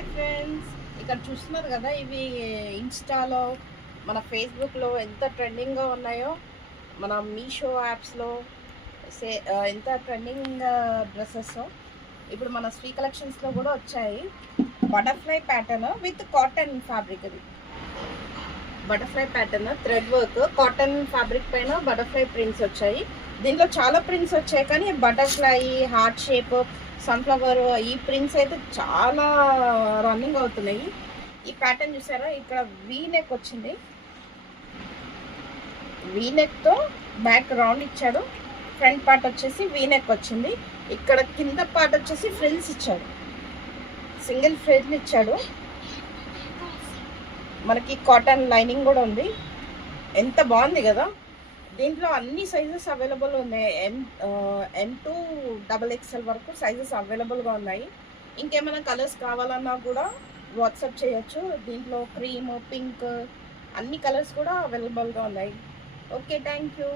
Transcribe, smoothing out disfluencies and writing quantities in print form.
Hi friends, ఇక్కడ చూస్తున్నారు కదా, ఇవి ఇన్స్టాలో మన ఫేస్బుక్లో ఎంత ట్రెండింగ్గా ఉన్నాయో, మన మీషో యాప్స్లో ఎంత ట్రెండింగ్ డ్రెస్సెస్ ఇప్పుడు మన శ్రీ కలెక్షన్స్లో కూడా వచ్చాయి. Butterfly pattern with cotton fabric. అది butterfly pattern thread work, cotton fabric పైన బటర్ఫ్లై ప్రింట్స్ వచ్చాయి. దీంట్లో చాలా ప్రింట్స్ వచ్చాయి, కానీ బటర్ఫ్లై, హార్ట్ షేప్, సన్ఫ్లవర్, ఈ ప్రింట్స్ అయితే చాలా రన్నింగ్ అవుతున్నాయి. ఈ ప్యాటర్న్ చూసారా, ఇక్కడ వీ నెక్ వచ్చింది. వీ నెక్తో బ్యాక్ రౌండ్ ఇచ్చాడు. ఫ్రంట్ పార్ట్ వచ్చేసి వీ నెక్ వచ్చింది. ఇక్కడ కింద పార్ట్ వచ్చేసి ఫ్రిల్స్ ఇచ్చాడు, సింగిల్ ఫ్రిల్ ఇచ్చాడు. మనకి కాటన్ లైనింగ్ కూడా ఉంది. ఎంత బాగుంది కదా. దీంట్లో అన్ని సైజెస్ అవైలబుల్ ఉన్నాయి. M2 XXL వరకు సైజెస్ అవైలబుల్గా ఉన్నాయి. ఇంకేమైనా కలర్స్ కావాలన్నా కూడా వాట్సాప్ చేయొచ్చు. దీంట్లో క్రీమ్, పింక్ అన్ని కలర్స్ కూడా అవైలబుల్గా ఉన్నాయి. Okay, thank you.